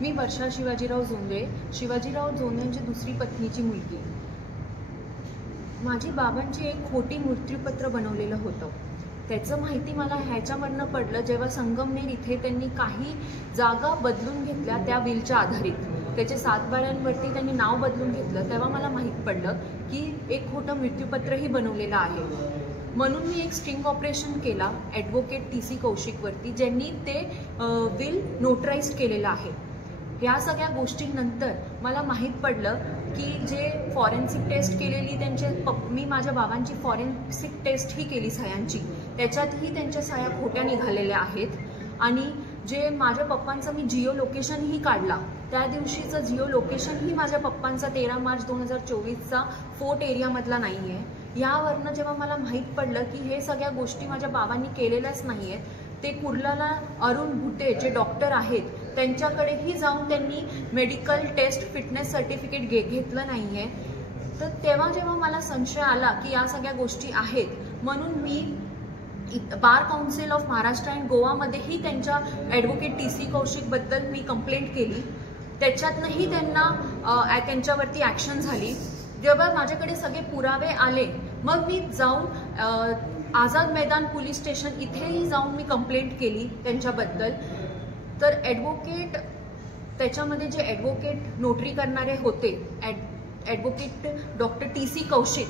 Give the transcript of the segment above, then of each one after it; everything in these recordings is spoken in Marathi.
मी वर्षा शिवाजीराव जोंधळे, शिवाजीराव जोंधळेंची दुसरी पत्नीची मुलगी। माझी बाबांची एक खोटी मृत्यूपत्र बनवलेलं होतं। त्याचं माहिती मला ह्याच्यावरनं पडलं जेव्हा संगमनेर इथे त्यांनी काही जागा बदलून घेतल्या त्या विलच्या आधारित। त्याचे 7 बाळांवरती त्यांनी नाव बदलून घेतलं तेव्हा मला माहीत पडलं की एक खोटं मृत्यूपत्रही बनवलेलं आहे। म्हणून मी एक स्ट्रिंग ऑपरेशन केला ॲडव्होकेट TC कौशिकवरती, ज्यांनी ते विल नोटराइज केलेलं आहे। या सगळ्या गोष्टींनंतर मला माहीत पडलं की जे फॉरेन्सिक टेस्ट केलेली मी माझ्या बाबांची फॉरेन्सिक टेस्ट ही केली सह्यांची, त्याच्यातही त्यांच्या सह्या खोट्या निघालेल्या आहेत। आणि जे माझ्या पप्पांचं मी जिओ लोकेशनही काढला, त्या दिवशीचं जिओ लोकेशनही माझ्या पप्पांचा 13 मार्च 2024चा फोर्ट एरियामधला नाही आहे। यावरनं जेव्हा मला माहीत पडलं की हे सगळ्या गोष्टी माझ्या बाबांनी केलेल्याच नाही आहेत, ते कुर्लाला अरुण भुटे जे डॉक्टर आहेत त्यांच्याकडेही जाऊन त्यांनी मेडिकल टेस्ट फिटनेस सर्टिफिकेट घेतलं नाही आहे। तर तेव्हा जेव्हा मला संशय आला की या सगळ्या गोष्टी आहेत, म्हणून मी Bar Council of Maharashtra and गोवामध्येही त्यांच्या ॲडव्होकेट TC कौशिकबद्दल मी कंप्लेंट केली। त्याच्यातनंही त्यांच्यावरती ॲक्शन झाली। जेव्हा माझ्याकडे सगळे पुरावे आले मग मी जाऊन आझाद मैदान पोलीस स्टेशन इथेही जाऊन मी कंप्लेंट केली त्यांच्याबद्दल। तर त्याच्यामध्ये जे ॲडव्होकेट नोटरी करणारे होते ॲडव्होकेट डॉक्टर TC कौशिक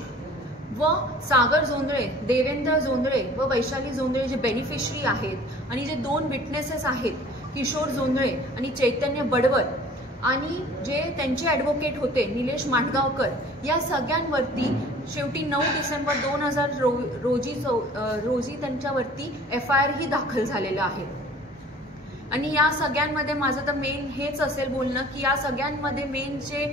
व सागर जोंधळे, देवेंद्र जोंधळे व वैशाली जोंधळे जे बेनिफिशरी आहेत, आणि जे 2 विटनेसेस आहेत किशोर जोंधळे आणि चैतन्य बडवर, आणि जे त्यांचे ॲडव्होकेट होते निलेश माटगावकर, या सगळ्यांवरती शेवटी 9 डिसेंबर 2000 रोजी त्यांच्यावरती FIR ही दाखल झालेलं आहे। आणि या सगळ्यांमध्ये माझं तर मेन हेच असेल बोलणं की या सगळ्यांमध्ये मेन जे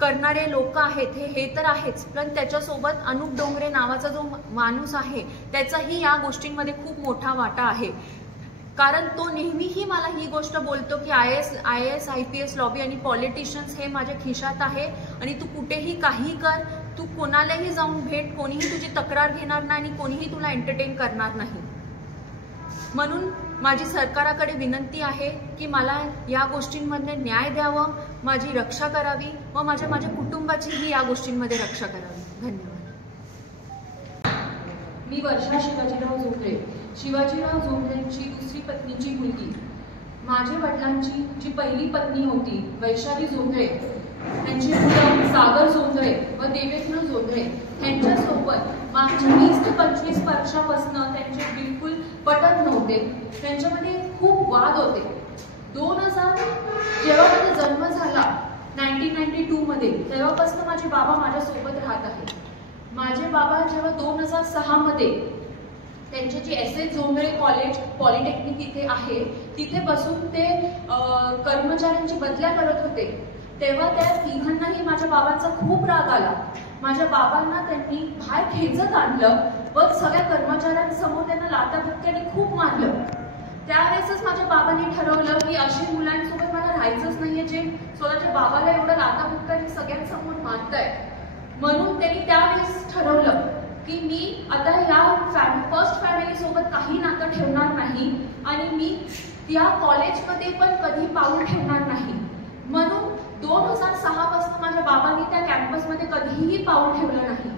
करणारे लोक आहेत हे तर आहेच, पण त्याच्यासोबत अनुप डोंगरे नावाचा जो माणूस आहे त्याचाही या गोष्टींमध्ये खूप मोठा वाटा आहे। कारण तो नेहमीही मला ही गोष्ट बोलतो की IAS IPS लॉबी आणि पॉलिटिशियन्स हे माझ्या खिशात आहे आणि तू कुठेही काही कर, तू कोणालाही जाऊन भेट, कोणीही तुझी तक्रार घेणार नाही आणि कोणीही तुला एंटरटेन करणार नाही। म्हणून माझी सरकाराकडे विनंती आहे की मला या गोष्टींमध्ये न्याय द्यावं, माझी रक्षा करावी व माझ्या कुटुंबाचीही या गोष्टींमध्ये रक्षा करावी। धन्यवाद। मी वर्षा शिवाजीराव जोंधळे, शिवाजीराव जोंधळेंची दुसरी पत्नीची मुलगी। माझ्या वडिलांची जी पहिली पत्नी होती वैशाली जोंधळे, त्यांची मुलं सागर जोंधळे व देवेंद्र जोंधळे, त्यांच्यासोबत मागच्या 20 ते 25 वर्षापासून त्यांचे बिलकुल पटत नव्हते। त्यांच्यामध्ये खूप वाद होते। 2000 जेव्हा माझा जन्म झाला 1992 मध्ये, तेव्हापासून माझे बाबा माझ्यासोबत राहत आहेत। माझे बाबा जेव्हा 2006 मध्ये त्यांचे जे SS जोंधळे कॉलेज पॉलिटेक्निक इथे आहे तिथे बसून ते कर्मचाऱ्यांची बदल्या करत होते, तेव्हा त्या तिघांनाही माझ्या बाबांचा खूप राग आला। माझ्या बाबांना त्यांनी बाहेर खेचत आणलं व सगळ्या कर्मचाऱ्यांसमोर त्यांना लाथाबुक्क्याने खूप मारलं। त्यावेळेसच माझ्या बाबांनी ठरवलं की अशा मुलांसोबत मला राहायचंच नाहीये जे स्वतःच्या बाबाला एवढं लाथाबुक्क्याने सगळ्यांसमोर मारताय। म्हणून त्यांनी त्यावेळेस ठरवलं की मी आता या फर्स्ट फॅमिली सोबत काही नातं ठेवणार नाही आणि मी त्या कॉलेजमध्ये पण कधी पाऊल ठेवणार नाही। म्हणून 2006 पासून माझ्या बाबांनी त्या कॅम्पसमध्ये कधीही पाऊल ठेवलं नाही।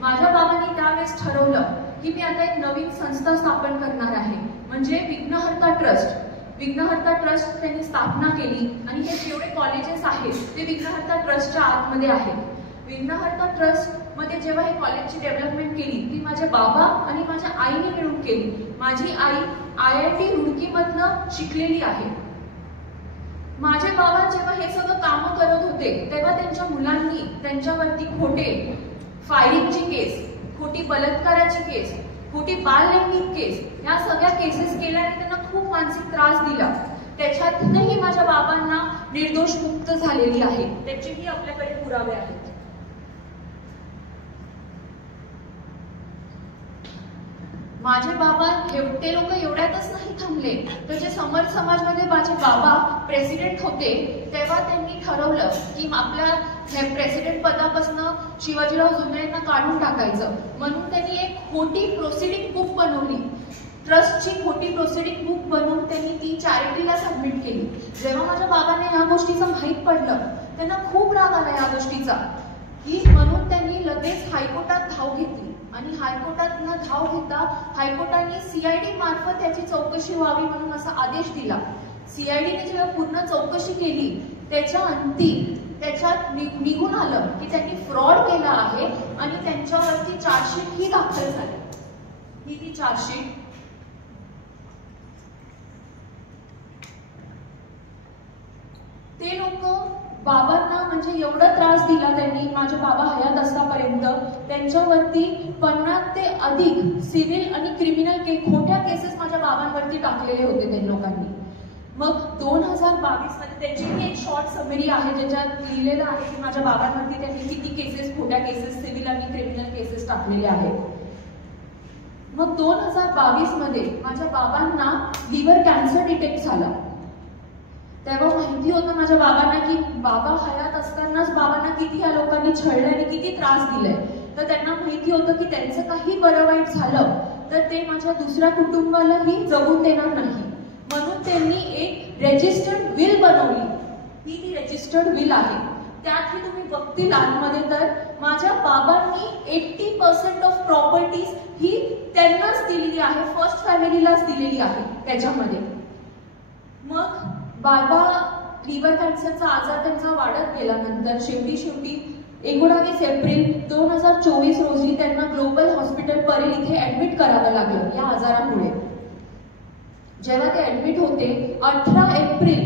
माझ्या बाबांनी त्यावेळेस ठरवलं की मी आता एक नवीन संस्था स्थापन करणार आहे, म्हणजे विघ्नहर्ता ट्रस्ट। विघ्नहर्ता ट्रस्ट त्यांनी स्थापना केली आणि हे जेवढे कॉलेजेस आहेत ते विघ्नहर्ता ट्रस्टच्या आतमध्ये आहेत। विघ्नहर्ता ट्रस्ट मध्ये जेव्हा हे कॉलेजची डेव्हलपमेंट केली ती माझे बाबा आणि माझ्या आईने मिळून केली। माझी आई IIT रुडकीमधनं शिकलेली आहे। माझे बाबा जेव्हा हे सगळं कामं करत होते तेव्हा त्यांच्या मुलांनी त्यांच्यावरती खोटे फायरिंगची केस, खोटी बलात्काराची केस, खोटी बाललैंगिक केस, या सगळ्या केसेस केल्या आणि त्यांना खूप मानसिक त्रास दिला। त्याच्यातूनही माझ्या बाबांना निर्दोष मुक्त झालेली आहे, त्याचेही आपल्याकडे पुरावे आहेत। माझे बाबा ते लोक एवढ्यातच नाही थांबले, तर जे समर्थ समाजमध्ये माझे बाबा प्रेसिडेंट होते तेव्हा त्यांनी ठरवलं की आपल्या प्रेसिडेंट पदापासून शिवाजीराव जोंधळेंना काढून टाकायचं। म्हणून त्यांनी एक खोटी प्रोसिडिंग बुक बनवली। ट्रस्टची खोटी प्रोसिडिंग बुक बनवून त्यांनी ती चॅरिटीला सबमिट केली. जेव्हा माझ्या बाबांना या गोष्टीचं माहीत पडलं त्यांना खूप राग आला या गोष्टीचा, की म्हणून त्यांनी लगेच हायकोर्टात धाव घेतली आणि हायकोर्टात धाव घेता हायकोर्टाने CID मार्फत त्याची चौकशी व्हावी म्हणून असा आदेश दिला. CIDने जेव्हा पूर्ण चौकशी केली त्याच्या अंती त्याच्यात निघून आलं की त्यांनी फ्रॉड केला आहे आणि त्यांच्यावरती चार्जशीट ही दाखल झाली. ही ती चार्जशीट ते लोक बाबांना म्हणजे एवढा त्रास दिला त्यांनी माझे बाबा हयात असतापर्यंत त्यांच्यावरती 50 ते अधिक सिव्हिल आणि क्रिमिनल खोट्या केसेस माझ्या बाबांवरती टाकलेले होते त्या लोकांनी. मग 2022 मध्ये त्याची एक शॉर्ट समरी आहे ज्याच्यात लिहिलेलं आहे की माझ्या बाबांवरती त्यांनी किती केसेस खोट्या केसेस सिव्हिल आणि क्रिमिनल केसेस टाकलेले आहेत. मग 2022 मध्ये माझ्या बाबांना लिव्हर कॅन्सर डिटेक्ट झाला. तेव्हा माहिती होतं माझ्या बाबांना की बाबा हयात असतानाच बाबांना किती या लोकांनी छळलं आणि किती त्रास दिलाय. तर त्यांना माहिती होतं की त्यांचं काही बरं वाईट झालं तर ते माझ्या दुसऱ्या कुटुंबालाही जगून देणार नाही, म्हणून त्यांनी एक रजिस्टर्ड विल बनवली. ही ती रजिस्टर्ड विल आहे. त्यातही तुम्ही बघतील आतमध्ये तर माझ्या बाबांनी 80% ऑफ प्रॉपर्टीज ही त्यांनाच दिलेली आहे, फर्स्ट फॅमिलीलाच दिलेली आहे त्याच्यामध्ये. मग बाबा लिव्हर कॅन्सरचा आजार त्यांचा वाढत गेल्यानंतर शेवटी 19 एप्रिल 2024 रोजी त्यांना ग्लोबल हॉस्पिटल परेल इथे ऍडमिट करावं लागलं या आजारामुळे. जेव्हा ते ऍडमिट होते 18 एप्रिल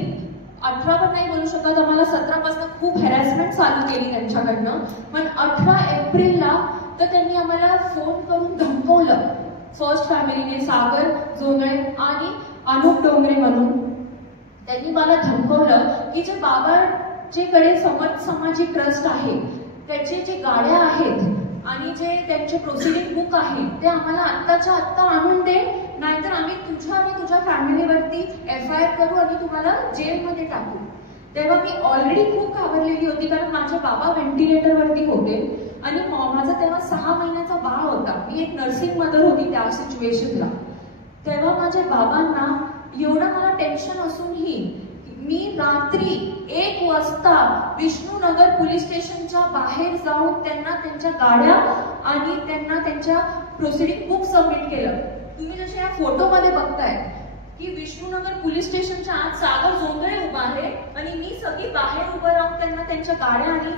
18 पण नाही बोलू शकत, आम्हाला 17 पासून खूप हॅरॅसमेंट चालू केली त्यांच्याकडनं, पण 18 एप्रिलला तर त्यांनी आम्हाला फोन करून धमकवलं. फर्स्ट फॅमिलीने सागर जोंधळे आणि अनुप डोंगरे म्हणून त्यांनी मला धमकवलं की जे बाबांचेकडे समर्थ समाजी ट्रस्ट आहे त्याचे जे गाड्या आहेत आणि जे त्यांचे प्रोसिडिंग बुक आहे ते आम्हाला आत्ताच्या आत्ता आणून दे, नाहीतर आम्ही तुझ्या आणि तुझ्या फॅमिलीवरती FIR करू आणि तुम्हाला जेलमध्ये टाकू. तेव्हा मी ऑलरेडी खूप घाबरलेली होती कारण माझे बाबा व्हेंटिलेटरवरती होते आणि माझा तेव्हा 6 महिन्याचा बाळ होता. मी एक नर्सिंग मदर होती त्या सिच्युएशनला. तेव्हा माझ्या बाबांना एवढं मला टेन्शन असूनही मी रात्री 1 वाजता विष्णुनगर पोलीस स्टेशनच्या बाहेर जाऊन त्यांना त्यांच्या गाड्या आणि त्यांना त्यांच्या प्रोसिडिंग बुक सबमिट केलं. तुम्ही जसे या फोटोमध्ये बघताय की विष्णुनगर पोलीस स्टेशनच्या आत सागर जोंधळे उभा आहे आणि मी सगळी बाहेर उभं राहून त्यांना त्यांच्या गाड्या आणि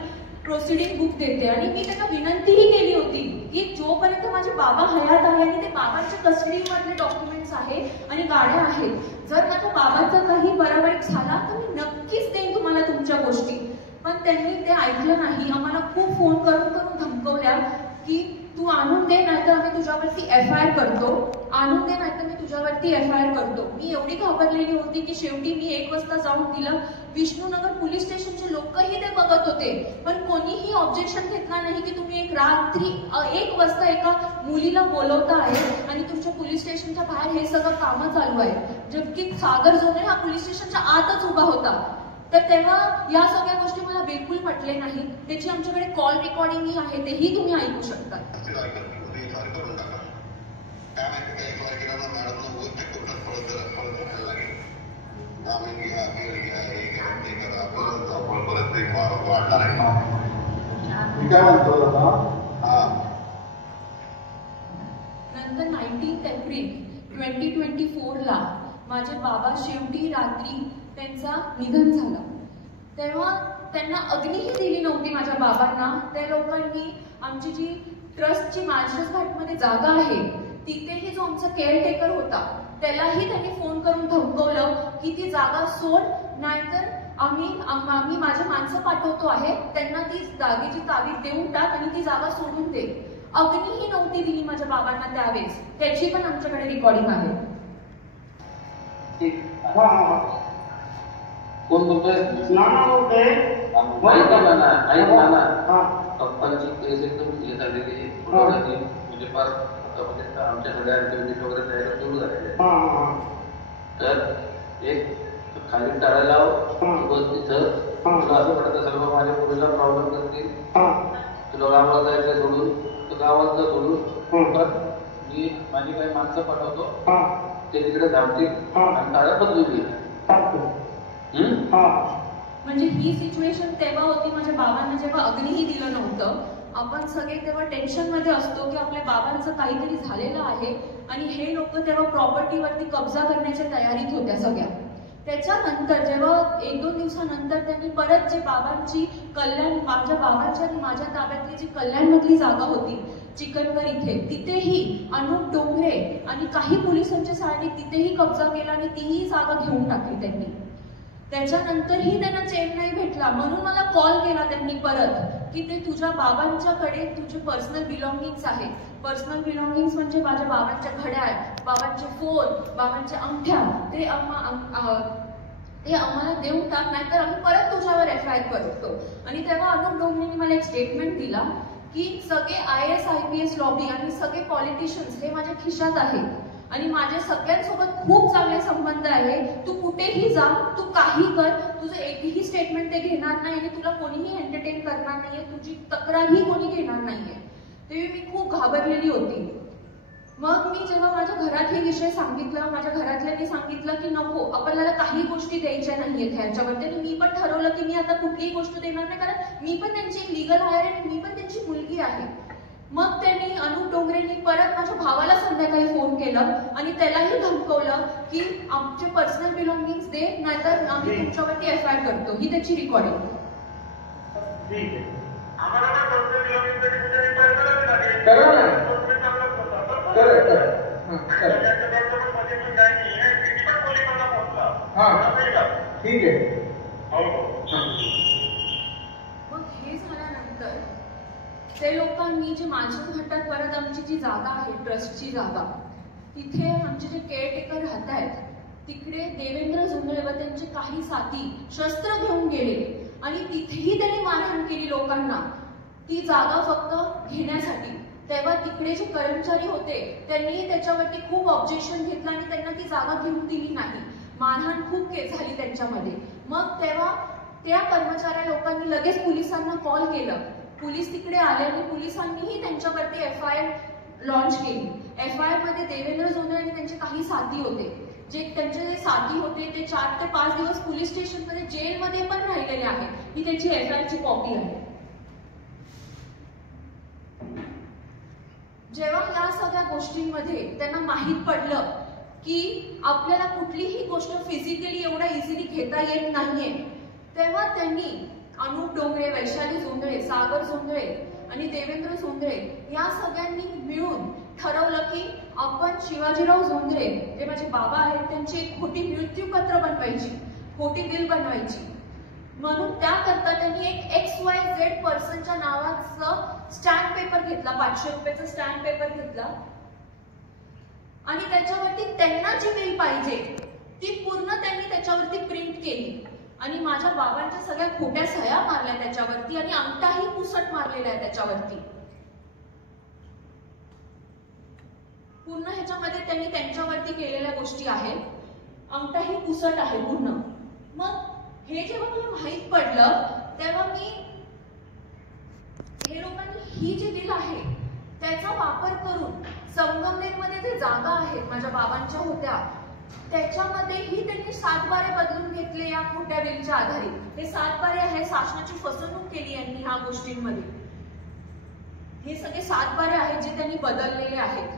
प्रोसिडिंग बुक देते. आणि मी त्यांना विनंतीही केली होती की जोपर्यंत माझे बाबा हयात आहे आणि ते बाबांच्या कस्टडीमधले डॉक्युमेंट्स आहे आणि गाड्या आहेत, जर माझ्या बाबांचा काही बरं वाईट झाला तर मी नक्कीच देईन तुम्हाला तुमच्या गोष्टी. पण त्यांनी ते ऐकलं नाही. आम्हाला खूप फोन करून धमकवल्या की तू आणून दे नाहीतर आम्ही तुझ्यावरती FIR करतो, आणून दे नाहीतर मी तुझ्यावरती FIR करतो. मी एवढी घाबरलेली होती की शेवटी मी 1 वाजता जाऊन दिलं. विष्णुनगर पोलीस स्टेशनचे लोकही ते बघत होते पण कोणीही ऑब्जेक्शन घेतला नाही की तुम्ही एक रात्री 1 वाजता एका मुलीला बोलवता आहे आणि तुमच्या पोलीस स्टेशनच्या बाहेर हे सगळं कामं चालू आहे, जबकी सागर जोंधळे हा पोलीस स्टेशनच्या आतच उभा होता. तर तेव्हा या सगळ्या गोष्टी मला बिलकुल पटले नाहीत. त्याची आमच्याकडे कॉल रेकॉर्डिंग आहे, तेही तुम्ही ऐकू शकता. नंतर 19 एप्रिल 2024 ला माझे बाबा शेवटी रात्री त्यांचा निधन झालं. तेव्हा त्यांना अग्नीही दिली नव्हती माझ्या बाबांना. त्या लोकांनी आमची जी ट्रस्टची माळशेज घाटमध्ये जागा आहे तिथेही जो आमचा केअरटेकर होता त्यालाही त्यांनी फोन करून धमकवलं की ती जागा सोड, नाहीतर आम्ही माझे माणसं पाठवतो आहे त्यांना ती जागेची ताबीद देऊन टाक आणि ती जागा सोडून दे. अग्नीही नव्हती दिली माझ्या बाबांना त्यावेळेस. त्याची पण आमच्याकडे रेकॉर्डिंग आहे. कोण बोलतोय? नाना बोलतोय. पप्पांची केस एकदम क्लिअर झालेली आहे. म्हणजे फार आमच्या सगळ्या युनिट वगैरे तयार सुरू झालेले. तर एक खाली टाळा लाव तिथं तुला असं वाटत असेल बा माझ्या मुलीला प्रॉब्लेम करतील, तुला गावाला जायचं सोडून तर गावात सोडून मी माझी काही माणसं पाठवतो, ते तिकडे धावतील आणि ताळ्या बदलून घेईल. म्हणजे ही सिच्युएशन तेव्हा होती माझ्या बाबांना जेव्हा अग्नीही दिलं नव्हतं. आपण सगळे तेव्हा टेन्शन मध्ये असतो की आपल्या बाबांचं काहीतरी झालेलं आहे आणि हे लोक तेव्हा प्रॉपर्टीवरती कब्जा करण्याच्या तयारीत होत्या सगळ्या. त्याच्यानंतर जेव्हा 1-2 दिवसानंतर त्यांनी परत जे बाबांची कल्याण, माझ्या बाबांच्या आणि माझ्या ताब्यातली जी कल्याणमधली जागा होती चिकनगर इथे, तिथेही अनुप डोंगरे आणि काही पोलिसांच्या सहाय्याने तिथेही कब्जा केला आणि तीही जागा घेऊन टाकली त्यांनी. त्याच्यानंतरही त्यांना चेन नाही भेटला, म्हणून मला कॉल केला त्यांनी परत की ते तुझ्या बाबांच्याकडे तुझे पर्सनल बिलॉंगिंग्स आहेत. पर्सनल बिलॉंगिंग्स म्हणजे माझ्या बाबांच्या घड्याळ, बाबांचे फोन, बाबांच्या अंगठ्या, ते आम्हाला देऊन टाक, नाहीतर आम्ही परत तुझ्यावर FIR करतो. आणि तेव्हा अनुप डोंगरेंनी मला एक स्टेटमेंट दिला की सगळे IAS IPS लॉबी आणि सगळे पॉलिटिशियन्स हे माझ्या खिशात आहेत आणि माझ्या सगळ्यांसोबत खूप चांगले संबंध आहे. तू कुठेही जा, तू काही कर, तुझं एकही स्टेटमेंट ते घेणार नाही आणि तुला कोणीही एंटरटेन करणार नाहीये, तुझी तक्रारही कोणी घेणार नाहीये. तेव्हा मी खूप घाबरलेली होती. मग मी जेव्हा माझ्या घरात हे विषय सांगितला, माझ्या घरातल्यांनी सांगितलं की नको, आपल्याला काही गोष्टी द्यायच्या नाहीयेत ह्याच्यावरती. आणि मी पण ठरवलं की मी आता कुठलीही गोष्ट देणार नाही, कारण मी पण त्यांची लिगल हायर आहे आणि मी पण त्यांची मुलगी आहे. मग त्यांनी अनुप डोंगरेंनी परत माझ्या भावाला संध्याकाळी फोन केलं आणि त्यालाही धमकवलं की आमचे पर्सनल बिलॉंगिंग्स दे, नाहीतर आम्ही तुमच्यावरती FIR करतो. ही त्याची रेकॉर्डिंग. ठीक आहे. मग हे झाल्यानंतर ते लोकांनी जे मानसून घाटात परत आमची जी जागा आहे, ट्रस्टची जागा, तिथे आमचे जे केअरटेकर राहत आहेत, तिकडे देवेंद्र झुंबळे व त्यांचे काही साथी शस्त्र घेऊन गेले आणि तिथेही त्यांनी मारहाण केली लोकांना, ती जागा फक्त घेण्यासाठी. तेव्हा तिकडे जे कर्मचारी होते त्यांनी त्याच्यावरती खूप ऑब्जेक्शन घेतलं आणि त्यांना ती जागा घेऊन दिली नाही. मारहाण खूप झाली त्यांच्यामध्ये. मग तेव्हा त्या कर्मचाऱ्या लोकांनी लगेच पोलिसांना कॉल केला. पोलीस तिकडे आले आणि पोलिसांनीही त्यांच्यावरती FIR लॉन्च केली. FIR मध्ये देवेंद्र झोंबळे आणि त्यांचे काही साथी होते. त्यांचे जे साथी होते ते 4 ते 5 दिवस पोलीस स्टेशनमध्ये जेलमध्ये पण राहिलेले आहेत. ही त्यांची FIR ची कॉपी आहे. जेव्हा या सगळ्या गोष्टींमध्ये त्यांना माहीत पडलं की आपल्याला कुठलीही गोष्ट फिजिकली एवढा इझिली घेता येत नाहीये, तेव्हा त्यांनी अनुप डोंगरे, वैशाली जोंधळे, सागर जोंधळे आणि देवेंद्र जोंधळे या सगळ्यांनी मिळून ठरवलं की आपण शिवाजीराव जोंधळे, जे माझे बाबा आहेत, त्यांची एक खोटी मृत्यूपत्र बनवायची, खोटी बिल बनवायची. म्हणून त्याकरता त्यांनी एक XYZ पर्सनच्या नावाचं स्टॅम्प पेपर घेतला, 500 रुपयाचा स्टॅम्प पेपर घेतला आणि त्याच्यावरती त्यांना जी बिल पाहिजे ती पूर्ण त्यांनी त्याच्यावरती प्रिंट केली आणि माझ्या बाबांच्या सगळ्या खोट्या सह्या मारल्या त्याच्यावरती आणि अंगठाही पुसट मारलेला आहे त्याच्यावरती. पूर्ण ह्याच्यामध्ये त्यांनी त्यांच्यावरती केलेल्या गोष्टी आहेत. अंगठाही पुसट आहे पूर्ण. मग हे जेव्हा मला माहित पडलं तेव्हा मी हे लोकांनी ही जी बिल आहे त्याचा वापर करून संगमनेरमध्ये जे जागा आहेत माझ्या बाबांच्या होत्या त्याच्यामध्येही त्यांनी 7 बारे बदलून घेतले या खोट्या बिलच्या आधारे. हे 7 बारे आहे, शासनाची फसवणूक केली यांनी ह्या गोष्टींमध्ये. हे सगळे 7 बारे आहेत जे त्यांनी बदललेले आहेत.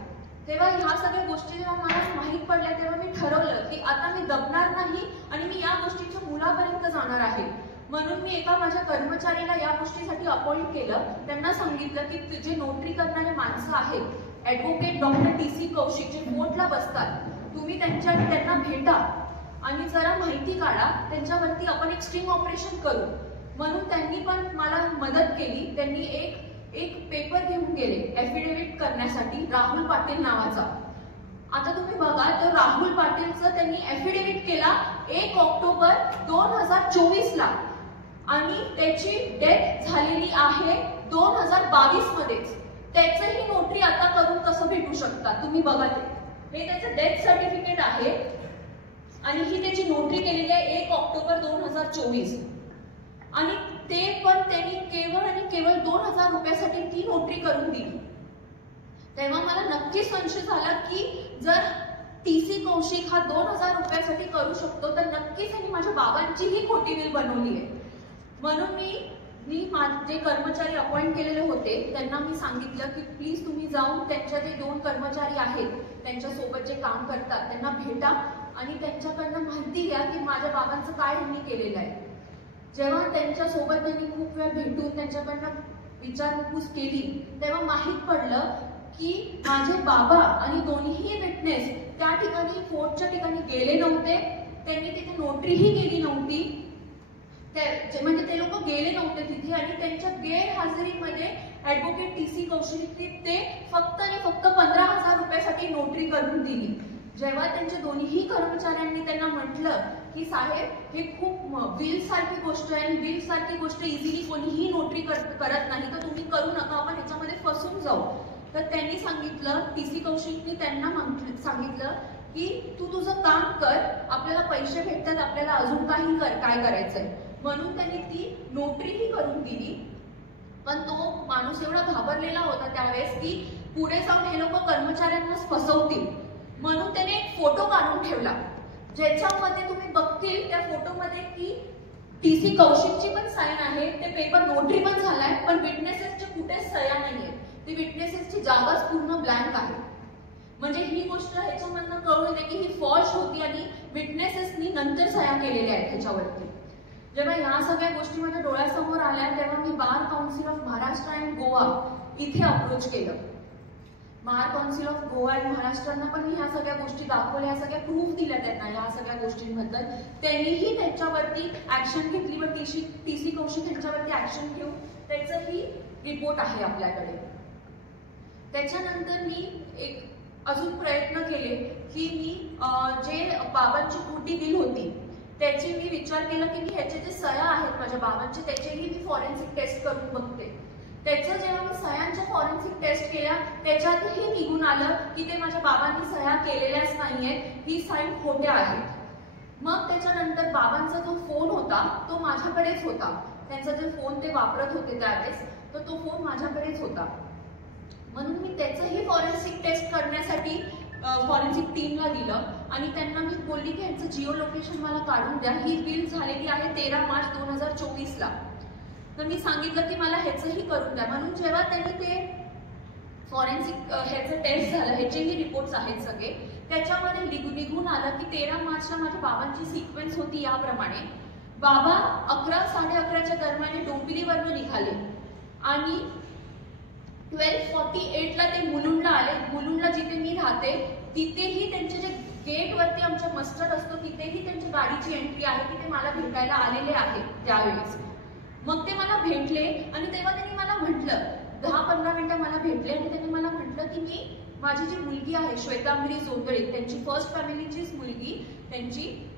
तेव्हा ह्या सगळ्या गोष्टी जेव्हा मला माहीत पडल्या तेव्हा मी ठरवलं की आता मी दबणार नाही आणि मी या गोष्टीच्या मुलापर्यंत जाणार आहे. म्हणून मी एका माझ्या कर्मचारीला या गोष्टीसाठी अपॉइंट केलं. त्यांना सांगितलं की जे नोटरी करणारे माणसं आहेत, ॲडव्होकेट डॉक्टर TC कौशिक, जे कोर्टला बसतात, तुम्ही त्यांना भेटा आणि जरा माहिती काढा, त्यांच्यावरती आपण एक स्टिंग ऑपरेशन करू. म्हणून त्यांनी पण मला मदत केली. त्यांनी एक पेपर घेऊन गेले ॲफिडेव्हिट करण्यासाठी, राहुल पाटील नावाचा. आता तुम्ही बघा, तो राहुल पाटीलचं त्यांनी ॲफिडेव्हिट केला 1 ऑक्टोबर 2024 ला आणि त्याची डेथ झालेली आहे 2022 मध्येच. त्याचंही नोटरी आता करून कसं भेटू शकता तुम्ही बघा. हे त्याचं डेथ सर्टिफिकेट आहे आणि ही त्याची नोटरी केलेली आहे 1 ऑक्टोबर 2024 आणि ते पण त्यांनी केवळ आणि केवळ 2000 रुपयासाठी ती नोटरी करून दिली. तेव्हा मला नक्कीच संशय झाला की जर TC कौशिक हा 2000 रुपयासाठी करू शकतो तर नक्कीच त्यांनी माझ्या बाबांचीही खोटी बिल बनवली आहे. म्हणून मी माझे कर्मचारी अपॉइंट केलेले होते त्यांना मी सांगितलं की प्लीज तुम्ही जाऊन त्यांच्या जे 2 कर्मचारी आहेत त्यांच्यासोबत जे काम करतात त्यांना भेटा आणि त्यांच्याकडनं माहिती घ्या की माझ्या बाबांचं काय त्यांनी केलेलं आहे. जेव्हा त्यांच्यासोबत त्यांनी खूप वेळ भेटून त्यांच्याकडनं विचारपूस केली तेव्हा माहीत पडलं की माझे बाबा आणि दोन्हीही विटनेस त्या ठिकाणी कोर्टच्या ठिकाणी गेले नव्हते. त्यांनी तिथे नोटरीही केली नव्हती. म्हणजे ते लोक गेले नव्हते तिथे आणि त्यांच्या गैरहजेरीमध्ये ऍडव्होकेट TC कौशिक ते फक्त आणि फक्त 15,000 रुपयासाठी नोटरी करून दिली. जेव्हा त्यांच्या दोन्हीही कर्मचाऱ्यांनी त्यांना म्हटलं की साहेब हे खूप बिल सारखी गोष्ट आहे आणि बिल सारखी गोष्ट इझिली कोणीही नोटरी करत नाही तर तुम्ही करू नका आपण ह्याच्यामध्ये फसून जाऊ. तर त्यांनी सांगितलं TC कौशिकनी त्यांना सांगितलं की तू तुझं काम कर आपल्याला पैसे भेटतात आपल्याला अजून काही काय करायचंय. म्हणून त्यांनी ती नोटरीही करून दिली. पण तो माणूस एवढा घाबरलेला होता त्यावेळेस की पुढे जाऊन हे लोक कर्मचाऱ्यांनाच फसवतील म्हणून त्याने एक फोटो काढून ठेवला ज्याच्यामध्ये तुम्ही बघतील त्या फोटोमध्ये की TC कौशिकची पण साईन आहे ते पेपर नोटरी पण झालाय पण विटनेसेसच्या कुठेच सह्या नाहीये. ती विटनेसेसची जागाच पूर्ण ब्लँक आहे. म्हणजे ही गोष्ट ह्याच्यामधनं कळून येते की ही फॉल्स होती आणि विटनेसेसनी नंतर सह्या केलेल्या आहेत ह्याच्यावरती. जेव्हा ह्या सगळ्या गोष्टी माझ्या डोळ्यासमोर आल्या तेव्हा मी Bar Council of Maharashtra and Goa इथे अप्रोच केलं. Bar Council of Goa and महाराष्ट्रांना पण ह्या सगळ्या गोष्टी दाखवल्या ह्या सगळ्या प्रूफ दिल्या त्यांना ह्या सगळ्या गोष्टींबद्दल. त्यांनीही त्याच्यावरती ऍक्शन घेतली व TC कौशिक यांच्यावरती ऍक्शन घेऊन त्याचंही रिपोर्ट आहे आपल्याकडे. त्याच्यानंतर मी एक अजून प्रयत्न केले की मी जे बाबांची खोटी बिल होती त्याची मी विचार केला की मी ह्याचे जे सह्या आहेत माझ्या बाबांचे त्याचेही मी फॉरेन्सिक टेस्ट करून बघते. त्याचं जेव्हा मी सह्यांच्या फॉरेन्सिक टेस्ट केल्या त्याच्यातही निघून आलं की ते माझ्या बाबांनी सह्या केलेल्याच नाहीयेत ही साईन खोट्या आहेत. मग त्याच्यानंतर बाबांचा जो फोन होता तो माझ्याकडेच होता. त्यांचा जो फोन ते वापरत होते त्यावेळेस तर तो फोन माझ्याकडेच होता. म्हणून मी त्याचंही फॉरेन्सिक टेस्ट करण्यासाठी फॉरेन्सिक टीमला दिलं आणि त्यांना मी बोलली की ह्याचं जिओ लोकेशन मला काढून द्या. ही बिल झालेली आहे 13 मार्च 2024ला. तर मी सांगितलं की मला ह्याचंही करून द्या. म्हणून जेव्हा त्यांनी ते फॉरेन्सिक ह्याचं टेस्ट झालं ह्याचेही रिपोर्ट्स आहेत सगळे त्याच्यामध्ये निघून आलं की 13 मार्चला माझ्या बाबांची सिक्वेन्स होती याप्रमाणे. बाबा 11-11:30च्या दरम्यान डोंबिवलीवरून निघाले आणि 12:48ला ते मुलुंडला आले. मुलुंडला जिथे मी राहते तिथेही त्यांचे जे गेटवरती आमच्या मस्टर्ड असतो तिथेही त्यांच्या गाडीची एंट्री आहे की ते मला भेटायला आलेले आहेत त्यावेळेस. मग ते मला भेटले आणि तेव्हा त्यांनी मला म्हटलं 10-15 मिनिटं मला भेटले आणि त्यांनी मला म्हटलं की मी माझी जी मुलगी आहे श्वेतांबरी जोगळे त्यांची फर्स्ट फॅमिलीचीच मुलगी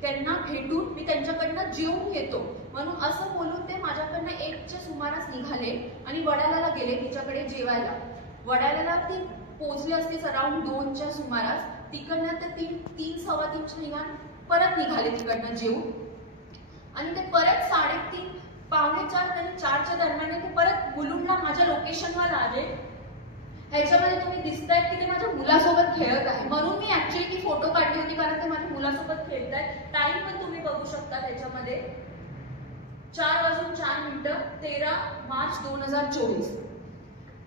त्यांना भेटून मी त्यांच्याकडनं जेवून येतो म्हणून असं बोलून ते माझ्याकडनं 1च्या सुमारास निघाले आणि वडाळ्याला गेले तिच्याकडे जेवायला. वडाळ्याला ती पोहोचली असते अराउंड 2च्या सुमारास. तिकडनं ते 3-3:15 निघाल परत निघाले तिकडनं जेवून आणि ते परत 3:30 पावणे 4 आणि 4च्या दरम्यान ते परत मुलुंडला माझ्या लोकेशनवर आले. ह्याच्यामध्ये तुम्ही दिसतायत की ते माझ्या मुलासोबत खेळत आहे. म्हणून मी ऍक्च्युअली ती फोटो काढली होती कारण ते माझ्या मुलासोबत खेळत आहेत. टाइम पण तुम्ही बघू शकता त्याच्यामध्ये 4:04 13 मार्च 2024.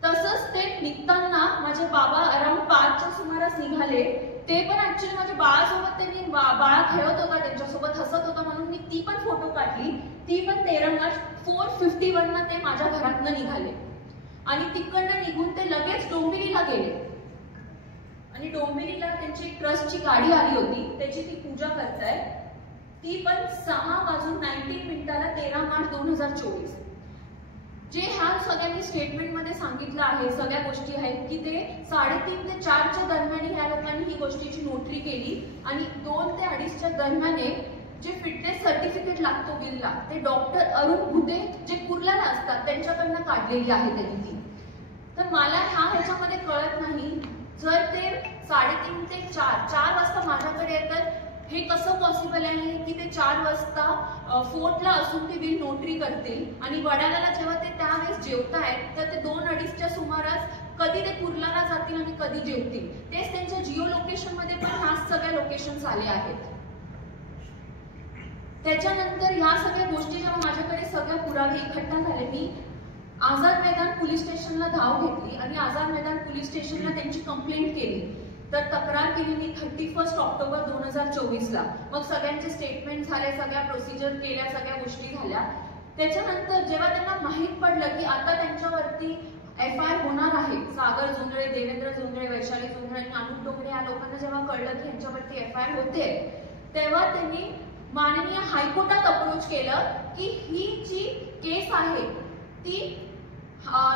तसंच ते निघताना माझे बाबा अराउंड 5च्या सुमारास निघाले. ते पण ऍक्च्युअली माझ्या बाळासोबत त्यांनी बाळा खेळत होता त्यांच्यासोबत हसत होता म्हणून मी ती पण फोटो काढली. ती पण 13 मार्च 4:51 ते माझ्या घरातनं निघाले आणि तिकडनं निघून ते लगेच डोंबिवलीला गेले आणि डोंबिवलीला त्यांची ट्रस्टची गाडी आली होती त्याची ती पूजा करताय. ती पण 6:19 13 मार्च 2024. जे ह्या सगळ्यांनी स्टेटमेंटमध्ये सांगितलं आहे सगळ्या गोष्टी आहेत की ते 3:30 ते 4च्या दरम्यान ह्या लोकांनी ही गोष्टीची नोटरी केली आणि 2 ते 2:30च्या दरम्यान जे फिटनेस सर्टिफिकेट लागतो बिलला ते डॉक्टर अरुण भुते जे कुर्ल्याला असतात त्यांच्याकडनं काढलेली आहे त्यांनी ती. तर मला ह्याच्यामध्ये कळत नाही जर ते 3:30 ते 4 वाजता माझ्याकडे येतात हे कसं पॉसिबल आहे की ते 4 वाजता फोर्टला असून ती बिल नोटरी करतील आणि वडाळ्याला जेव्हा ते त्यावेळेस जेवतायत तर ते 2-2:30च्या सुमारास कधी ते कुर्लाला जातील आणि कधी जेवतील. तेच त्यांच्या जिओ लोकेशन मध्ये पण ह्या सगळ्या लोकेशन आले आहेत. त्याच्यानंतर ह्या सगळ्या गोष्टी जेव्हा माझ्याकडे सगळ्या पुरावे इकट्ठा झाले, मी आझाद मैदान पोलीस स्टेशनला धाव घेतली आणि आझाद मैदान पोलीस स्टेशनला त्यांची कंप्लेंट केली. तर तक्रार केली मी 31 ऑक्टोबर 2024ला. मग सगळ्यांचे स्टेटमेंट झाले, सगळ्या प्रोसिजर केल्या, सगळ्या गोष्टी झाल्या. त्याच्यानंतर जेव्हा त्यांना माहीत पडलं की आता त्यांच्यावरती FIR होणार आहे, सागर जोंधळे, देवेंद्र जोंधळे, वैशाली जोंधळे आणि अनुप डोंगरे या लोकांना जेव्हा कळलं की यांच्यावरती FIR होते, तेव्हा त्यांनी माननीय हायकोर्टात अप्रोच केलं की ही जी केस आहे ती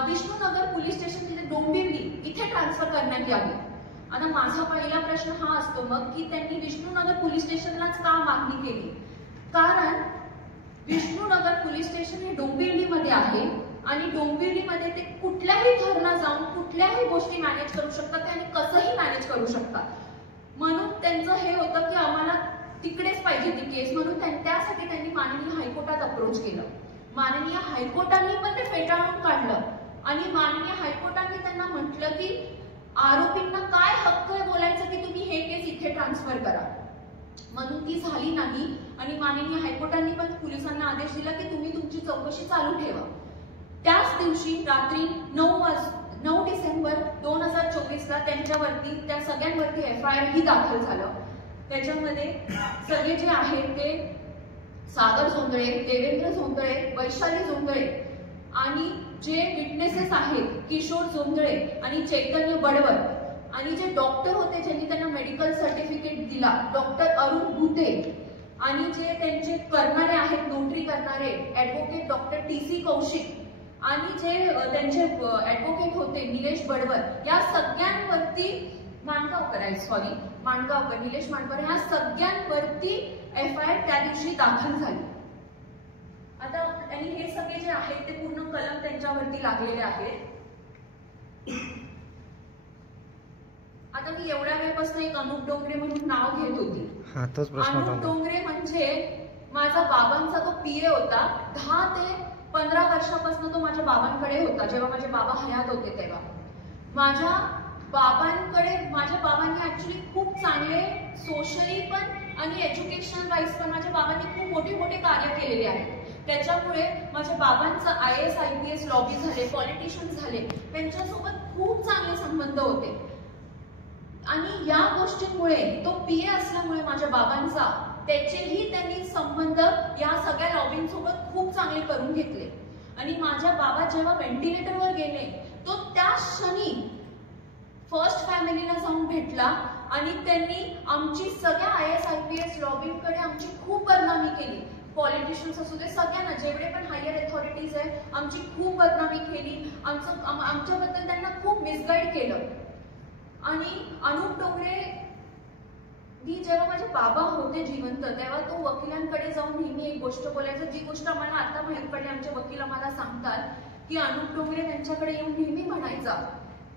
विष्णुनगर पोलीस स्टेशन जिथे डोंबिवली इथे ट्रान्सफर करण्यात यावी. आता माझा पहिला प्रश्न हा असतो मग की त्यांनी विष्णुनगर पोलीस स्टेशनलाच का मागणी केली? कारण विष्णुनगर पोलीस स्टेशन हे डोंबिवलीमध्ये आहे आणि डोंबिवलीमध्ये ते कुठल्याही थरला जाऊन कुठल्याही गोष्टी मॅनेज करू शकतात आणि कसंही मॅनेज करू शकतात. म्हणून त्यांचं हे होतं की आम्हाला तिकडेच पाहिजे ती केस, म्हणून त्यासाठी त्यांनी माननीय हायकोर्टात अप्रोच केलं. माननीय हायकोर्टाने पण ते फेटाळून काढलं आणि माननीय हायकोर्टाने त्यांना म्हटलं की आरोपींना काय हक्क आहे बोलायचं की तुम्ही हे केस इथे ट्रान्सफर करा. म्हणून ती झाली नाही आणि माननीय हायकोर्टाने पण पोलिसांना आदेश दिला की तुम्ही तुमची चौकशी चालू ठेवा. त्याच दिवशी रात्री 9 डिसेंबर 2024ला त्यांच्यावरती त्या सगळ्यांवरती FIR ही दाखल झालं. त्याच्यामध्ये सगळे जे आहेत ते सागर जोंधळे, देवेंद्र जोंधळे, वैशाली जोंधळे आणि जे विटनेसेस आहेत किशोर जोंधळे आणि चैतन्य बडवर आणि जे डॉक्टर होते ज्यांनी त्यांना मेडिकल सर्टिफिकेट दिला, डॉक्टर अरुण भुते आणि जे त्यांचे करणारे आहेत नोटरी करणारे ऍडव्होकेट डॉक्टर TC कौशिक आणि जे त्यांचे ऍडव्होकेट होते निलेश बडवर, या सगळ्यांवरती माणगावकर निलेश माणगावकर ह्या सगळ्यांवरती FIR त्या दिवशी दाखल झाली. आता आणि हे सगळे जे आहेत ते पूर्ण कलम त्यांच्यावरती लागलेले आहेत. आता मी एवढ्या वेळपासून एक अनुप डोंगरे म्हणून नाव घेत होती. अनुप डोंगरे म्हणजे माझा बाबांचा तो PA होता. 10 ते 15 वर्षापासून तो माझ्या बाबांकडे होता. जेव्हा माझे बाबा हयात होते तेव्हा माझ्या बाबांनी ऍक्च्युली खूप चांगले सोशली पण आणि एज्युकेशनल वाईज पण माझ्या बाबांनी खूप मोठे मोठे कार्य केलेले आहेत. त्याच्यामुळे माझ्या बाबांचं IAS IPS लॉबी झाले, पॉलिटिशियन झाले, त्यांच्यासोबत खूप चांगले संबंध होते आणि या गोष्टींमुळे तो PA असल्यामुळे माझ्या बाबांचा त्याचेही त्यांनी संबंध या सगळ्या लॉबींसोबत खूप चांगले करून घेतले. आणि माझ्या बाबा जेव्हा व्हेंटिलेटरवर गेले तो त्या क्षणी फर्स्ट फॅमिलीला जाऊन भेटला आणि त्यांनी आमची सगळ्या IAS IPS लॉबींकडे आमची खूप बदनामी केली. पॉलिटिशियन्स असू दे, सगळ्यांना जेवढे पण हायर अथॉरिटीज आहे आमची खूप बदनामी केली. आमच्याबद्दल त्यांना खूप मिसगाईड केलं. आणि अनुप डोंगरे जेव्हा माझे बाबा होते जिवंत तेव्हा तो वकिलांकडे जाऊन नेहमी एक गोष्ट बोलायचा, जी गोष्ट आम्हाला आता माहित पडली, आमचे वकील आम्हाला सांगतात की अनुप डोंगरे त्यांच्याकडे येऊन नेहमी म्हणायचा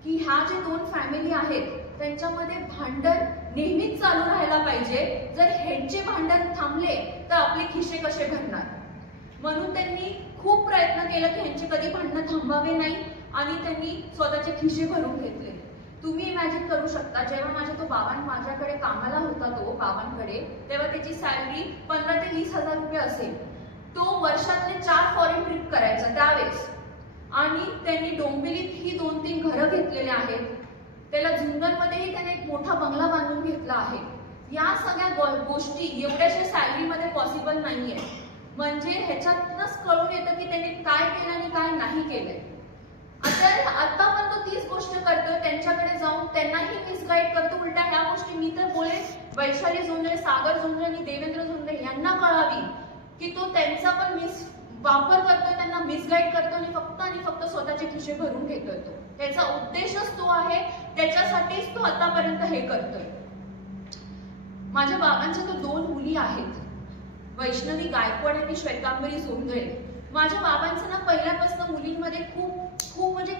की ह्या जे 2 फॅमिली आहेत त्यांच्यामध्ये भांडण नेहमीच चालू राहायला पाहिजे. जर ह्यांचे भांडण थांबले तर आपले खिसे कसे भरणार. म्हणून त्यांनी खूप प्रयत्न केला की ह्यांचे कधी भांडणं थांबावे नाही आणि त्यांनी स्वतःचे खिसे भरून घेतले. तुम्ही इमॅजिन करू शकता जेव्हा माझ्याकडे कामाला होता तो बाबांकडे, तेव्हा त्याची सॅलरी 15 ते 20 हजार रुपये असेल. तो वर्षातले 4 फॉरेन ट्रिप करायचा त्यावेळेस आणि त्यांनी डोंबिवलीत ही 2-3 घरं घेतलेले आहेत. त्याला जुन्नरमध्येही त्याने एक मोठा बंगला बांधून घेतला आहे. या सगळ्या गोष्टी एवढ्याशा सॅलरीमध्ये पॉसिबल नाहीये. म्हणजे ह्याच्यातच कळून येतं की त्याने काय केलं आणि काय नाही केलंय. आता पण तो तीच गोष्ट करतोय, त्यांच्याकडे जाऊन त्यांनाही मिसगाईड करतो. उलटा ह्या गोष्टी मी तर बोले वैशाली जोंधळे, सागर जोंधळे आणि देवेंद्र जोंधळे यांना कळावी की तो त्यांचा पण वापर करतोय, त्यांना मिसगाईड करतो आणि फक्त स्वतःचे खिसे भरून घेतोय. तो त्याचा उद्देशच तो आहे, त्याच्यासाठीच तो आतापर्यंत हे करतोय. माझ्या बाबांच्या तो 2 मुली आहेत, वैष्णवी गायकवाड आणि श्वेतांबरी जोंधळे. माझ्या बाबांचा ना पहिल्यापासून मुलींमध्ये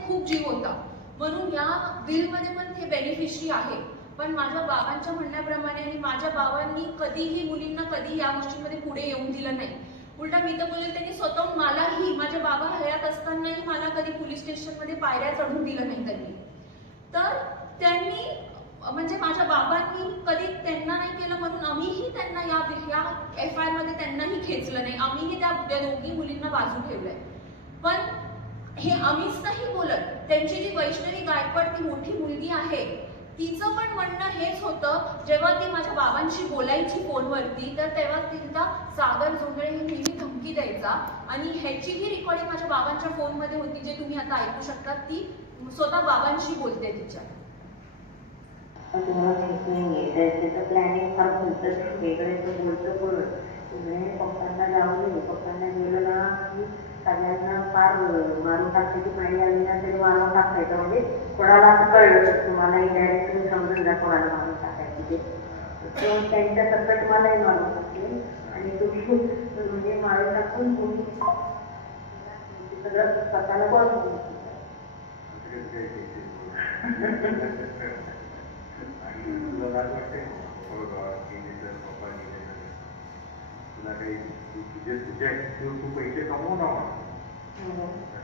खूप जीव होता, म्हणून या बिलमध्ये पण ते बेनिफिशरी आहे. पण माझ्या बाबांच्या म्हणण्याप्रमाणे आणि माझ्या बाबांनी कधीही मुलींना कधी या गोष्टींमध्ये पुढे येऊन दिलं नाही. उलटा मी तर बोलेल त्यांनी स्वतःहून मलाही माझ्या बाबा हयात असतानाही मला कधी पोलीस स्टेशनमध्ये पायऱ्या चढून दिलं नाही त्यांनी. तर त्यांनी म्हणजे माझ्या बाबांनी कधी त्यांना नाही केलं म्हणून आम्हीही त्यांना या FIR मध्ये त्यांनाही खेचलं नाही. आम्हीही त्या दोघी मुलींना बाजू ठेवलंय. पण हे आम्हीच नाही बोलत, त्यांची जी वैष्णवी गायकवाड ती मोठी मुलगी आहे तिचं पण म्हणणं हेच होतं. जेव्हा ती माझ्या बाबांशी बोलायची फोनवरती तर तेव्हा तिला सागर जोंधळे ही नेहमी धमकी द्यायचा आणि ह्याचीही रेकॉर्डिंग माझ्या बाबांच्या फोनमध्ये होती, जे तुम्ही आता ऐकू शकता. ती स्वतः बाबांशी बोलते तिच्या. तुम्हाला माहित नाहीये त्याचं प्लॅनिंग फार भलतं वेगळं तो बोलतो करून पप्पांना जाऊ दे. पप्पांना गेलं ना की सगळ्यांना फार मारून टाकण्याची माहिती आली ना तरी मारून टाकायचं. म्हणजे कोणाला असं कळलं तर तुम्हाला इनडायरेक्ट तुम्ही समजून जा कोणाला मारून टाकायचं ते त्यांच्या सकट मलाही मारून टाकले आणि तुम्ही म्हणजे मारून टाकून तुम्ही सगळं स्वतःला बघून तुला वाटते पप्पा गेले तुला काही तू पैसे कमवू ना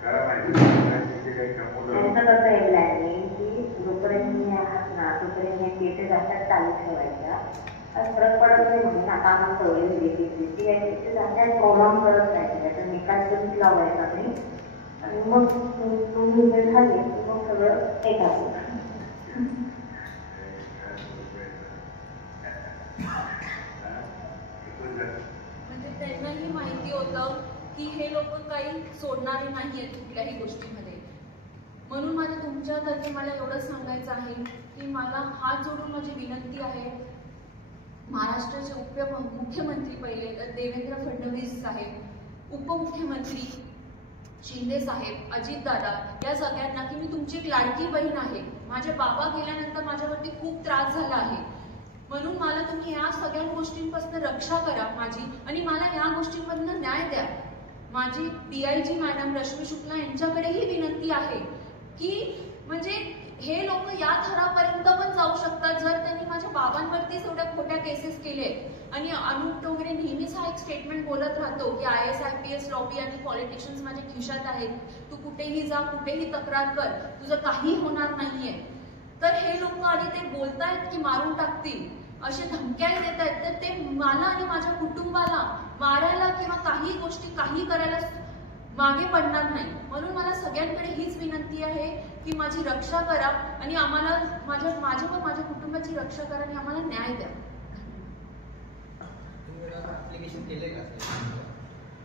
करा माहिती काही कमवलं. त्यांचं कसं आहे प्लॅनिंग की जोपर्यंत मी आहात ना तोपर्यंत हे केसेस असतात चालू ठेवायच्या. फरक पडत नाही म्हणून आता आम्हाला सवय दिली ती केसेस असतात प्रोग्राम करत राहायचे. त्याचा निकाल कधीच लावायचा नाही आणि मग तुम्ही झाले की मग सगळं हे टाकू. म्हणजे त्यांनाही माहिती होतं की हे लोक काही सोडणारे नाहीयेत कुठल्याही गोष्टीमध्ये. म्हणून माझ्या तुमच्यातर्फे मला एवढं सांगायचं आहे की मला हात जोडून माझी विनंती आहे, महाराष्ट्राचे मुख्यमंत्री पहिले तर देवेंद्र फडणवीस साहेब, उपमुख्यमंत्री शिंदे साहेब, अजितदादा, या सगळ्यांना की मी तुमची एक लाडकी बहीण आहे. माझे बाबा गेल्यानंतर माझ्यावरती खूप त्रास झाला आहे. म्हणून मला तुम्ही या सगळ्या गोष्टींपासून रक्षा करा माझी आणि मला या गोष्टींमधून न्याय द्या. माझी DIG मॅडम रश्मी शुक्ला यांच्याकडेही विनंती आहे की म्हणजे हे लोक या थरापर्यंत पण जाऊ शकतात जर त्यांनी माझ्या बाबांवरतीच एवढ्या खोट्या केसेस केले. आणि अनुप डोंगरे नेहमीच हा एक स्टेटमेंट बोलत राहतो की IAS IPS लॉबी आणि पॉलिटिशियन्स माझ्या खिशात आहेत, तू कुठेही जा कुठेही तक्रार कर, तुझं काही होणार नाहीये. तर हे लोक आधी ते बोलतायत की मारून टाकतील, असे धमक्या देत आहेत, तर ते मला आणि माझ्या कुटुंबाला मारायला किंवा काही गोष्टी काही करायला मागे पडणार नाही. म्हणून मला सगळ्यांकडे हीच विनंती आहे की माझी रक्षा करा आणि आम्हाला माझ्या व माझ्या कुटुंबाची रक्षा करा आणि आम्हाला न्याय द्या.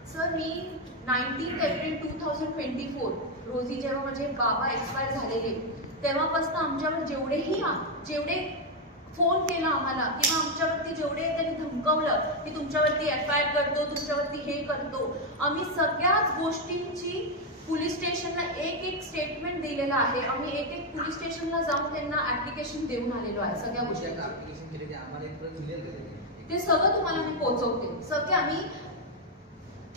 सर मी 19 एप्रिल 2024 रोजी जेव्हा माझे बाबा एक्सपायर झालेले तेव्हापासून आमच्यावर जेवढे फोन केला आम्हाला किंवा आमच्यावरती जेवढे त्यांनी धमकवलं की तुमच्यावरती FIR करतो, तुमच्यावरती हे करतो, आम्ही सगळ्याच गोष्टींची पोलीस स्टेशनला एक स्टेटमेंट दिलेलं आहे. आम्ही एक पोलीस स्टेशनला जाऊन त्यांना ऍप्लिकेशन देऊन आलेलो आहे. सगळ्या गोष्टी ते सगळं तुम्हाला मी पोहोचवते. सगळे आम्ही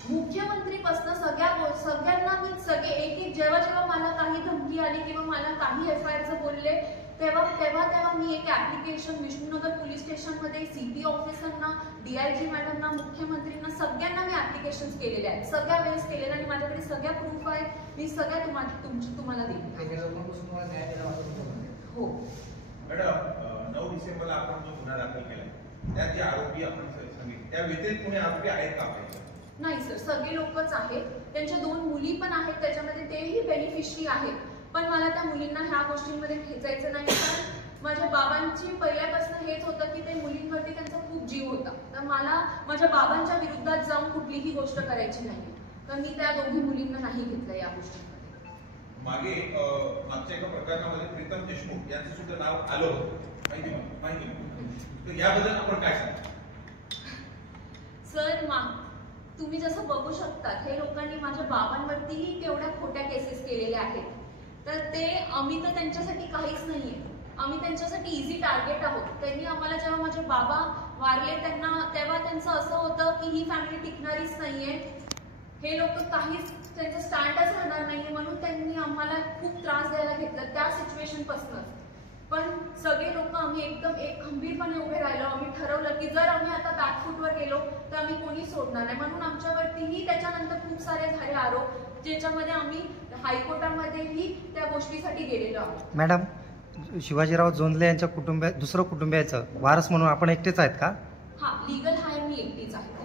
मुख्यमंत्रीपासून सगळ्यांना मी सगळे एक जेव्हा मला काही धमकी आली किंवा मला काही FIRचं बोलले तेव्हा मी एक ऍप्लिकेशन विष्णुनगर पोलीस स्टेशनमध्ये CP ऑफिसरना, DIG मॅडमना, मुख्यमंत्रींना सगळ्यांना मी ऍप्लिकेशन केलेले आहेत. सगळ्या वेळेस केलेल्या आणि माझ्याकडे सगळ्या प्रूफ आहेत. मी सगळ्या तुम्हाला देईन. हो मॅडम 9 डिसेंबरला आपण जो गुन्हा दाखल केला त्यात जे आरोपी आपण सांगितले त्या व्यतिरिक्त कोणी आरोपी आहेत का? नाही सर, सगळे लोकच आहेत. त्यांच्या 2 मुली पण आहेत, त्याच्यामध्ये तेही बेनिफिशरी आहेत. पण मला त्या मुलींना ह्या गोष्टींमध्ये खेचायचं नाही कारण माझ्या बाबांची पहिल्यापासून हेच होतं की ते मुलींवरती त्यांचा खूप जीव होता. तर मला माझ्या बाबांच्या विरुद्धात जाऊन कुठलीही गोष्ट करायची नाही. तर मी त्या दोघी मुलींना नाही घेतलं या गोष्टींमध्ये. मागच्या एका प्रकरणामध्ये प्रीतम देशमुख यांचं सुद्धा नाव आलं होतं, माहिती तर याबद्दल आपण काय सांगता? सर तुम्ही जसं बघू शकता हे लोकांनी माझ्या बाबांवरतीही केवढ्या खोट्या केसेस केलेल्या आहेत. तर ते आम्ही तर त्यांच्यासाठी काहीच नाहीये, आम्ही त्यांच्यासाठी इझी टार्गेट आहोत. त्यांनी आम्हाला जेव्हा माझे बाबा वारले तेव्हा त्यांचं असं होतं की ही फॅमिली टिकणारीच नाहीये, हे लोक काहीच त्यांचं स्टँडच राहणार नाहीये, म्हणून त्यांनी आम्हाला खूप त्रास द्यायला घेतला त्या सिच्युएशन पासूनच. पण सगळे लोक आम्ही एकदम एक खंबीरपणे उभे राहिलो. आम्ही ठरवलं की जर आम्ही आता बॅकफूटवर गेलो तर आम्ही कोणी सोडणार नाही. म्हणून आमच्यावरतीही त्याच्यानंतर खूप सारे झाले आरोप, ज्याच्यामध्ये आम्ही हायकोर्टामध्येही त्या गोष्टीसाठी गेलेलो आहोत. मॅडम शिवाजीराव जोंधळे यांच्या दुसरं कुटुंबियाचं वारस म्हणून आपण एकटेच आहेत का? हा, लिगल हायर मी एकटीच आहे.